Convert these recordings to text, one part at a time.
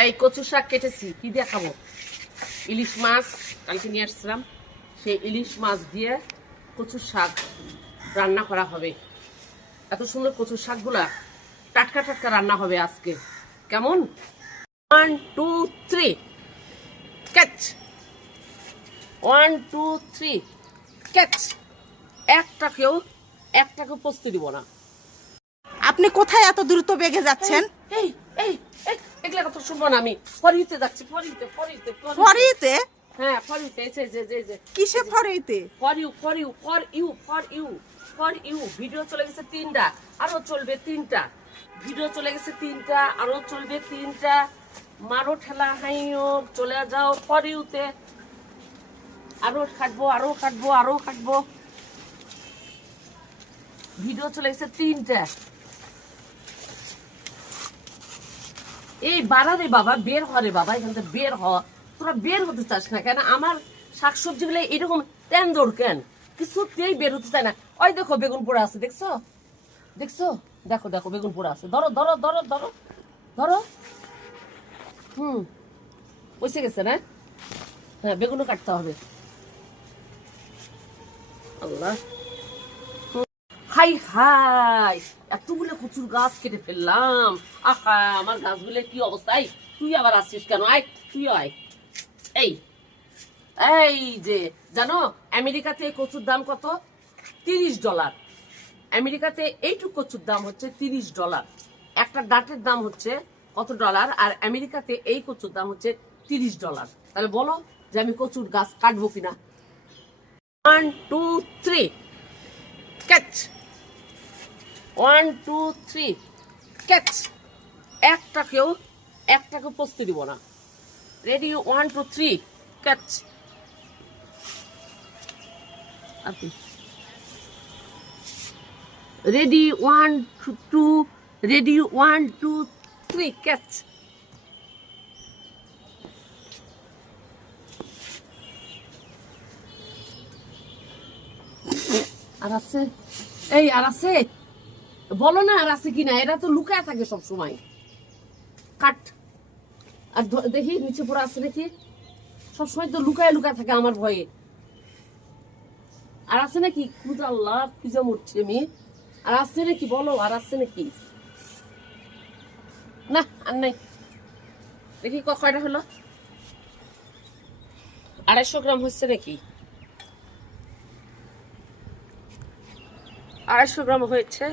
এই কচু শাক কেটেছি, কি দিয়ে খাবো? ইলিশ মাছ কালকে নিয়ে আসছিলাম, সেই ইলিশ মাছ দিয়ে কচু শাক রান্না করা হবে। এত সুন্দর কচু শাকগুলা টাটকা টাটকা রান্না হবে আজকে। কেমন? 1 2 3 ক্যাচ, 1 2 3 ক্যাচ। একটাকেও পচতে দিব না। আপনি কোথায় এত দ্রুত বেগে যাচ্ছেন? এই এই এই এগুলা কথা শুনবো না আমি। ফরিতে যাচ্ছি, ফরিতে। ফরিতে? হ্যাঁ, ফরিতে। এই যে কিসে ফরিতে? ফর ইউ ভিডিও চলে গেছে 3টা, আরো চলবে 3টা। ভিডিও চলে গেছে 3টা, আরো চলবে 3টা। মারো ঠেলা হাইও, চলে যাও ফর ইউতে। আরো কাটবো। ভিডিও চলে গেছে 3টা। এই বাড়া রে বাবা, বের হ রে বাবা, এখান থেকে বের হ। তোরা বের হতে চাস না কেন? আমার শাকসবজি গুলো এরকম তেন্দর কেন? কিছুতেই বের হতে চায় না। ওই দেখো বেগুন পোড়া আছে, দেখছো? দেখো বেগুন পোড়া আছে। ধরো। পয়সে গেছে না? হ্যাঁ, বেগুনও কাটতে হবে। আল্লাহ, হাই এতগুলো কচুর গাছ কেটে ফেললাম। আহা, আমার গাছগুলো কি অবস্থায়। তুই আবার আসছিস কেন? আয়, তুই আয়। এই যে জানো, আমেরিকাতে কচুর দাম কত? $30। আমেরিকাতে এইটুকু কচুর দাম হচ্ছে $30। একটা ডাঁটের দাম হচ্ছে কত ডলার? আর আমেরিকাতে এই কচুর দাম হচ্ছে $30। তাহলে বলো যে আমি কচুর গাছ কাটবো কিনা? 1 2 3 ক্যাচ, 1 2 3 ক্যাচ। একটাকেও পচতে দিব না। Ready? 1 2 3 catch. Ready? 1 2 ready? 1 2 3 catch. আর আছে? এই আর আছে? বলো না আর আছে কিনা। এরা তো লুকায় থাকে সব সময়। কাট। আর দেখি নিচে পড়ে আছে নাকি। সবসময় তো লুকায় থাকে আমার ভয়ে। আর আছে নাকি? খুঁজে আল্লাহ, খুঁজে মরছি আমি। আর আছে নাকি বলো, আর আছে নাকি? না, আর নাই। দেখি কয়টা হলো। 250 গ্রাম হচ্ছে নাকি? 250 গ্রাম হয়েছে।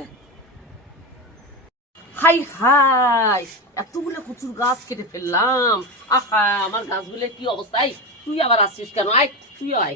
হাই এতগুলো কচুর গাছ কেটে ফেললাম। আহা, আমার গাছগুলো কি অবস্থায়। তুই আবার আসছিস কেন? আয়, তুই আয়।